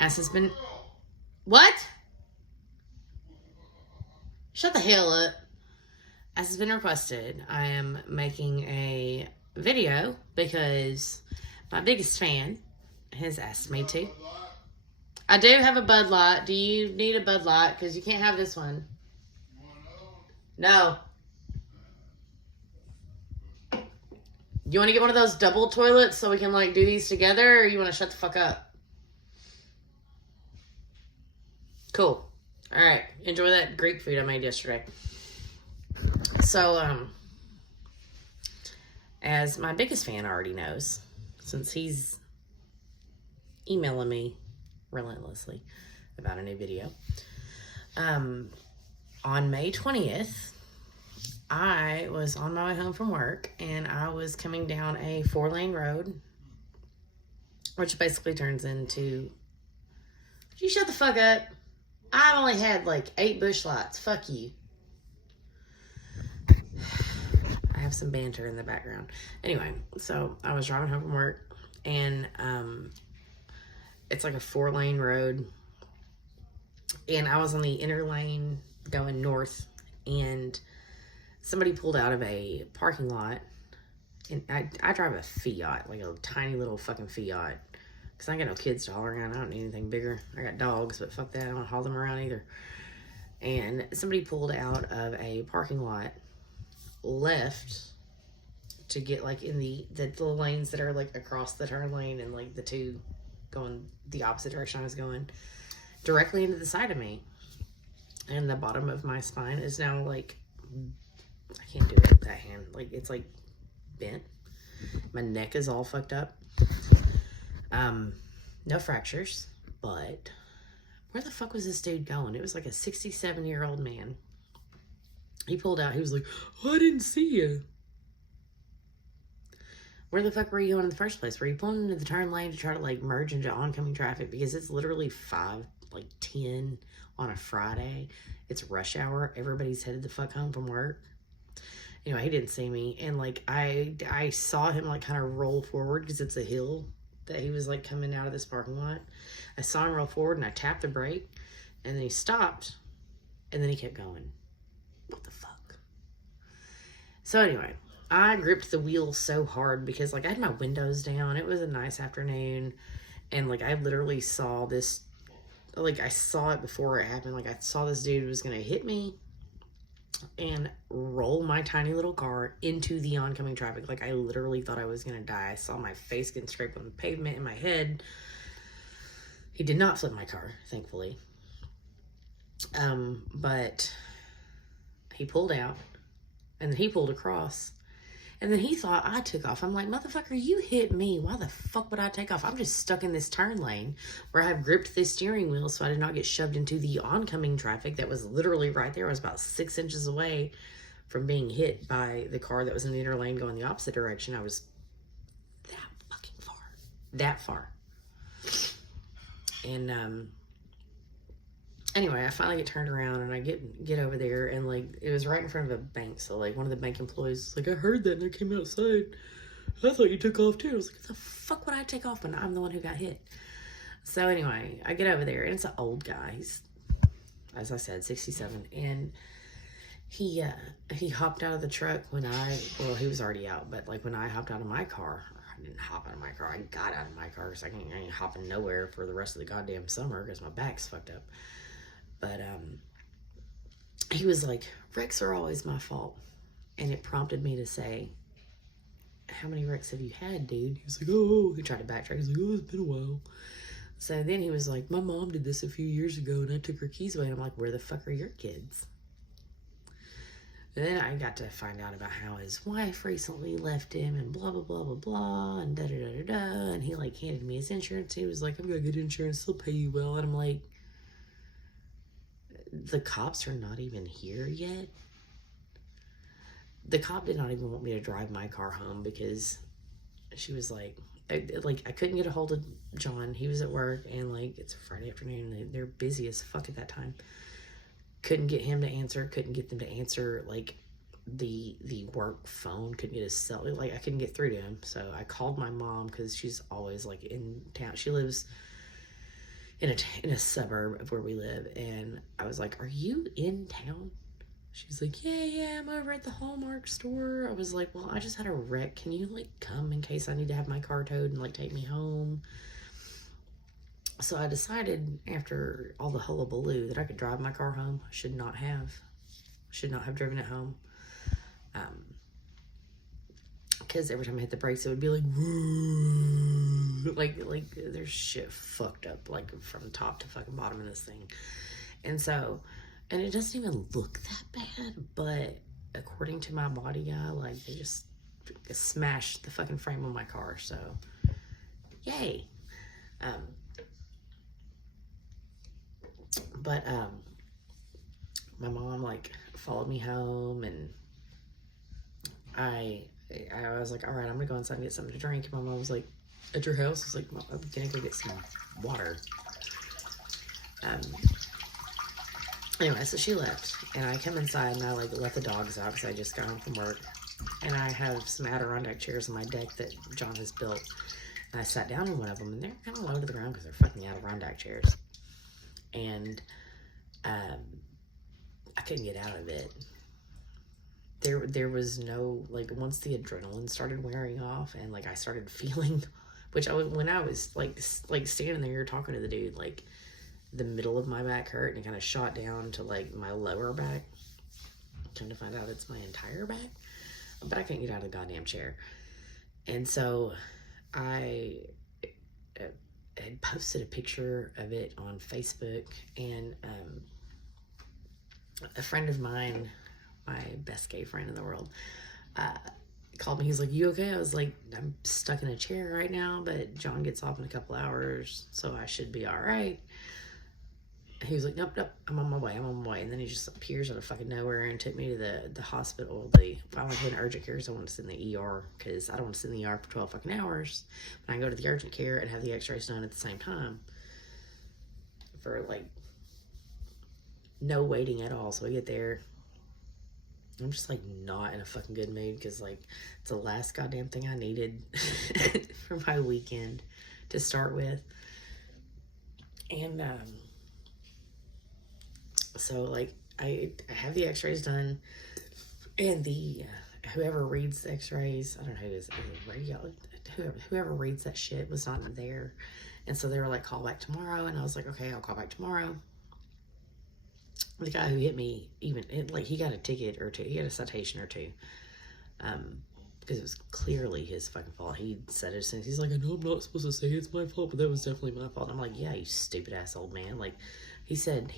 As has been... What? Shut the hell up. As has been requested, I am making a video because my biggest fan has asked me to. I do have a Bud Light. Do you need a Bud Light? Because you can't have this one. No. You want to get one of those double toilets so we can, like, do these together? Or you want to shut the fuck up? Cool. All right. Enjoy that Greek food I made yesterday. So, as my biggest fan already knows, since he's emailing me relentlessly about a new video, on May 20th, I was on my way home from work, and I was coming down a 4-lane road, which basically turns into... You shut the fuck up. I only had like 8 bush lights. Fuck you. I have some banter in the background. Anyway, so I was driving home from work, and it's like a 4-lane road, and I was on the inner lane going north, and somebody pulled out of a parking lot, and I drive a Fiat, like a tiny little fucking Fiat, because I ain't got no kids to haul around. I don't need anything bigger. I got dogs, but fuck that. I don't haul them around either. And somebody pulled out of a parking lot left to get like in the little lanes that are like across the turn lane, and like the two going the opposite direction I was going, directly into the side of me. And the bottom of my spine is now like, I can't do it with that hand. Like, it's like bent. My neck is all fucked up. No fractures, but where the fuck was this dude going? It was like a 67-year-old man. He pulled out. He was like, oh, I didn't see you. Where the fuck were you going in the first place? Were you pulling into the turn lane to try to like merge into oncoming traffic? Because it's literally 5:10 on a Friday. It's rush hour. Everybody's headed the fuck home from work. Anyway, he didn't see me. And like, I saw him like kind of roll forward because it's a hill that he was like coming out of this parking lot. I saw him roll forward, and I tapped the brake, and then he stopped, and then he kept going. What the fuck? So anyway, I gripped the wheel so hard because like I had my windows down. It was a nice afternoon, and like I literally saw this, like I saw it before it happened. Like I saw this dude was gonna hit me and roll my tiny little car into the oncoming traffic. Like I literally thought I was gonna die. I saw my face getting scraped on the pavement in my head. He did not flip my car, thankfully. But he pulled out, and then he pulled across, and then he thought I took off. I'm like, motherfucker, you hit me. Why the fuck would I take off? I'm just stuck in this turn lane where I have gripped this steering wheel so I did not get shoved into the oncoming traffic that was literally right there. I was about 6 inches away from being hit by the car that was in the inner lane going the opposite direction. I was that fucking far. That far. And, anyway, I finally get turned around, and I get over there, and like it was right in front of a bank. So like one of the bank employees was like, I heard that, and I came outside. I thought you took off too. I was like, what the fuck would I take off when I'm the one who got hit? So anyway, I get over there, and it's an old guy. He's, as I said, 67, and he hopped out of the truck when well, he was already out, but like when I hopped out of my car. I didn't hop out of my car. I got out of my car because I ain't hopping nowhere for the rest of the goddamn summer because my back's fucked up. But he was like, wrecks are always my fault. And it prompted me to say, how many wrecks have you had, dude? He was like, oh, he tried to backtrack. He's like, oh, it's been a while. So then he was like, my mom did this a few years ago, and I took her keys away. And I'm like, where the fuck are your kids? And then I got to find out about how his wife recently left him, and blah, blah, blah, blah, blah, and da-da-da-da-da. And he like handed me his insurance. He was like, I've got good insurance. They'll pay you well. And I'm like, the cops are not even here yet. The cop did not even want me to drive my car home because she was like, I couldn't get a hold of John. He was at work, and like it's a Friday afternoon. They're busy as fuck at that time. Couldn't get him to answer. Couldn't get them to answer like the work phone. Couldn't get his cell. Like I couldn't get through to him. So I called my mom because she's always like in town. She lives in a suburb of where we live. And I was like, are you in town? She's like, yeah, I'm over at the Hallmark store. I was like, well, I just had a wreck. Can you, like, come in case I need to have my car towed and, like, take me home? So I decided, after all the hullabaloo, that I could drive my car home. I should not have driven it home. Because every time I hit the brakes, it would be like, woo, like there's shit fucked up, like, from top to fucking bottom of this thing. And so, and it doesn't even look that bad, but according to my body guy, like, they just smashed the fucking frame of my car. So, yay. But my mom, like, followed me home, and I was like, all right, I'm gonna go inside and get something to drink. And my mom was like, at your house? I was like, Mom, I'm gonna go get some water. Anyway, so she left, and I come inside, and I, like, let the dogs out because I just got home from work. And I have some Adirondack chairs on my deck that John has built. And I sat down in one of them, and they're kind of low to the ground because they're fucking Adirondack chairs. And I couldn't get out of it. There was no, like, once the adrenaline started wearing off, and, like, I started feeling, when I was like standing there talking to the dude, like, the middle of my back hurt, and it kind of shot down to, like, my lower back. Come to find out it's my entire back, but I couldn't get out of the goddamn chair. And so I had posted a picture of it on Facebook, and a friend of mine, my best gay friend in the world, called me. He's like, you okay? I was like, I'm stuck in a chair right now, but John gets off in a couple hours, so I should be all right. He was like, nope, I'm on my way. And then he just appears out of fucking nowhere and took me to the hospital. I went to an urgent care, so I wanted to sit in the ER, because I don't want to sit in the ER for 12 fucking hours. But I can go to the urgent care and have the x-rays done at the same time for, like, no waiting at all. So I get there. I'm just, like, not in a fucking good mood, because, like, it's the last goddamn thing I needed for my weekend to start with. And, so, like, I have the x-rays done, and the, whoever reads the x-rays, I don't know who it is, whoever reads that shit was not there. And so they were like, call back tomorrow. And I was like, okay, I'll call back tomorrow. The guy who hit me, he got a ticket or two, he got a citation or two, because it was clearly his fucking fault. He said it as soon as, he's like, I know I'm not supposed to say it's my fault, but that was definitely my fault. And I'm like, yeah, you stupid ass old man. Like, he said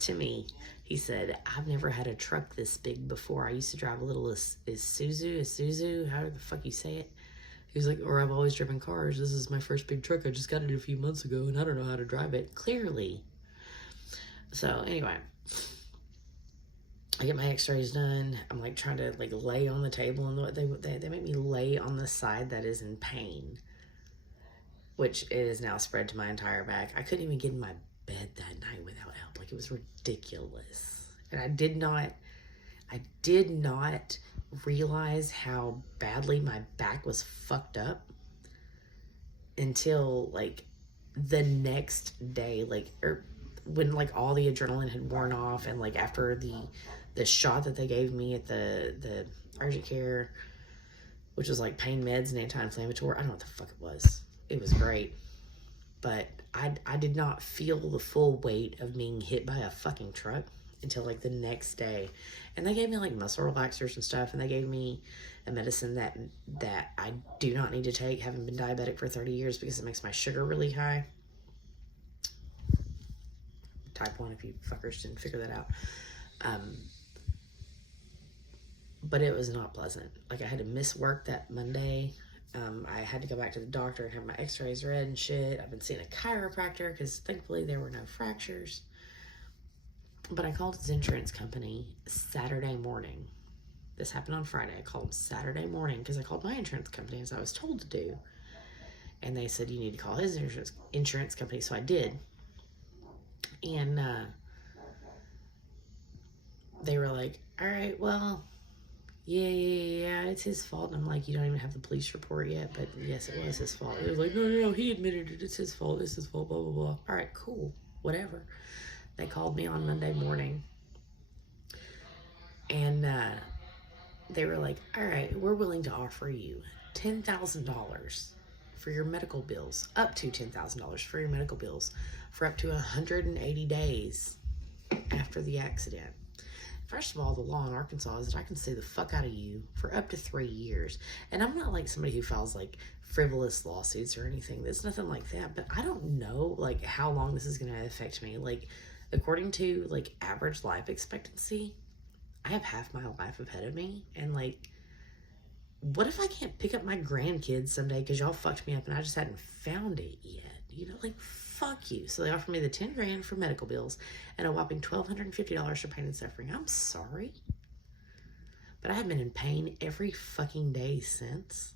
to me, he said, I've never had a truck this big before. I used to drive a little Isuzu, how the fuck you say it? He was like, or I've always driven cars. This is my first big truck. I just got it a few months ago, and I don't know how to drive it, clearly. So, anyway, I get my x-rays done. I'm, like, trying to, like, lay on the table, and they make me lay on the side that is in pain, which is now spread to my entire back. I couldn't even get in my bed that night without help. Like, it was ridiculous. And I did not realize how badly my back was fucked up until, like, the next day, like, or when, like, all the adrenaline had worn off, and, like, after the shot that they gave me at the urgent care, which was, like, pain meds and anti-inflammatory. I don't know what the fuck it was. It was great. But I did not feel the full weight of being hit by a fucking truck until, like, the next day. And they gave me, like, muscle relaxers and stuff, and they gave me a medicine that I do not need to take, having been diabetic for 30 years, because it makes my sugar really high. Type 1, if you fuckers didn't figure that out. But it was not pleasant. Like, I had to miss work that Monday. I had to go back to the doctor and have my x-rays read and shit. I've been seeing a chiropractor because thankfully there were no fractures. But I called his insurance company Saturday morning. This happened on Friday. I called Saturday morning because I called my insurance company as I was told to do. And they said, you need to call his insurance company. So I did. And they were like, all right, well, yeah, it's his fault. And I'm like, you don't even have the police report yet, but yes, it was his fault. It was like, no, he admitted it. It's his fault. It's his fault, blah, blah, blah. All right, cool. Whatever. They called me on Monday morning. And they were like, all right, we're willing to offer you $10,000 for your medical bills, up to $10,000 for your medical bills for up to 180 days after the accident. First of all, the law in Arkansas is that I can sue the fuck out of you for up to 3 years. And I'm not like somebody who files like frivolous lawsuits or anything. There's nothing like that. But I don't know like how long this is going to affect me. Like according to like average life expectancy, I have half my life ahead of me. And like, what if I can't pick up my grandkids someday because y'all fucked me up and I just hadn't found it yet? You know, like, fuck you. So they offered me the 10 grand for medical bills and a whopping $1,250 for pain and suffering. I'm sorry, but I have been in pain every fucking day since.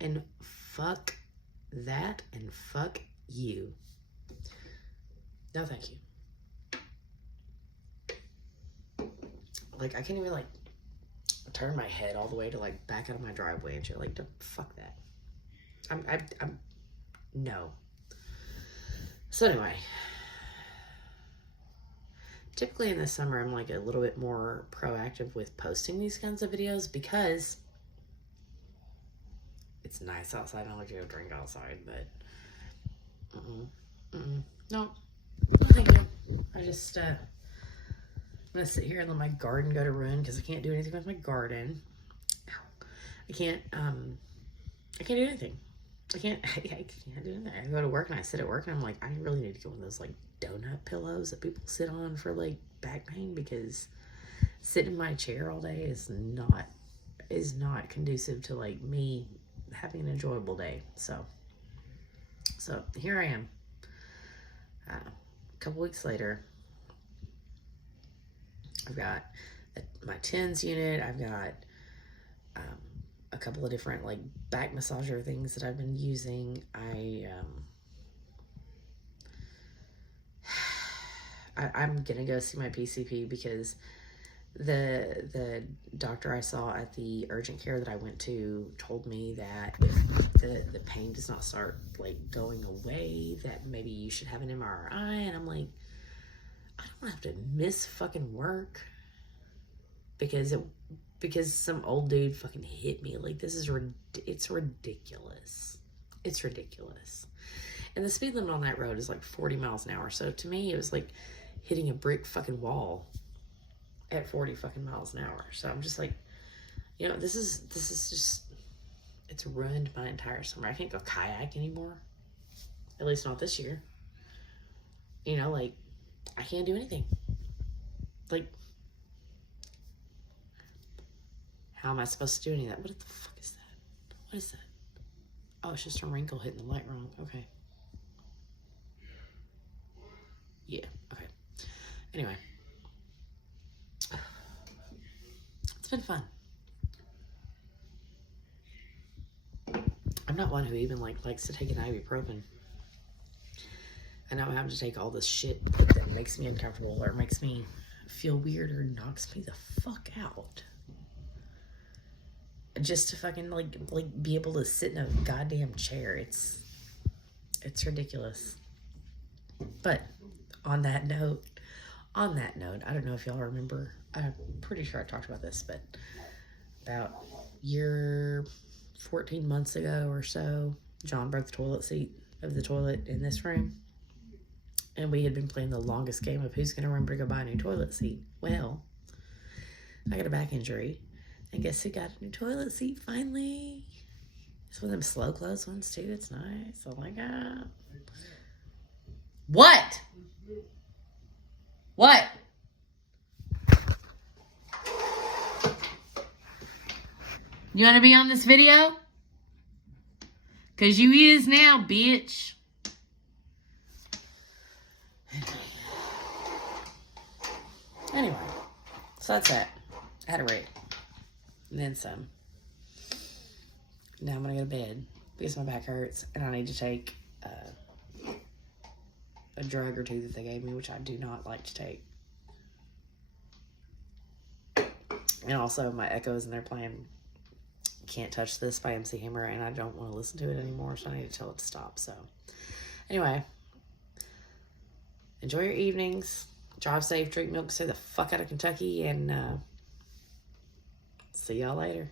And fuck that and fuck you. No, thank you. Like, I can't even, like, turn my head all the way to, like, back out of my driveway and shit. Like, fuck that. I'm no. So anyway, typically in the summer, I'm like a little bit more proactive with posting these kinds of videos because it's nice outside. I don't like to go drink outside, but no, thank you. I just I'm gonna sit here and let my garden go to ruin because I can't do anything with my garden. Ow. I can't do anything. I can't do anything. I go to work and I sit at work and I'm like, I really need to get one of those like donut pillows that people sit on for like back pain, because sitting in my chair all day is not conducive to like me having an enjoyable day. So here I am. A couple weeks later, I've got my TENS unit. I've got a couple of different like back massager things that I've been using. I'm gonna go see my PCP because the doctor I saw at the urgent care that I went to told me that if the pain does not start like going away, that maybe you should have an MRI. And I'm like, I don't have to miss fucking work because some old dude fucking hit me. Like, this is it's ridiculous. It's ridiculous. And the speed limit on that road is like 40 miles an hour. So to me, it was like hitting a brick fucking wall at 40 fucking miles an hour. So I'm just like, you know, this is just, it's ruined my entire summer. I can't go kayak anymore. At least not this year. You know, like, I can't do anything. Like, how am I supposed to do any of that? What the fuck is that? What is that? Oh, it's just a wrinkle hitting the light wrong. Okay. Yeah, okay. Anyway. It's been fun. I'm not one who even likes to take an ibuprofen. I know I'm having to take all this shit that makes me uncomfortable or makes me feel weird or knocks me the fuck out. Just to fucking like be able to sit in a goddamn chair. It's ridiculous. But on that note, I don't know if y'all remember, I'm pretty sure I talked about this, but about 14 months ago or so, John broke the toilet seat of the toilet in this room. And we had been playing the longest game of who's going to remember to go buy a new toilet seat. Well, I got a back injury. And guess who got a new toilet seat finally? It's one of them slow close ones too. It's nice. Oh my God. What? What? You want to be on this video? Because you is now, bitch. Anyway, so that's that. I had a rape. And then some. Now I'm going to go to bed because my back hurts and I need to take a drug or two that they gave me, which I do not like to take. And also my Echoes and they're playing Can't Touch This by MC Hammer, and I don't want to listen to it anymore, so I need to tell it to stop. So anyway, enjoy your evenings, drive safe, drink milk, stay the fuck out of Kentucky, and see y'all later.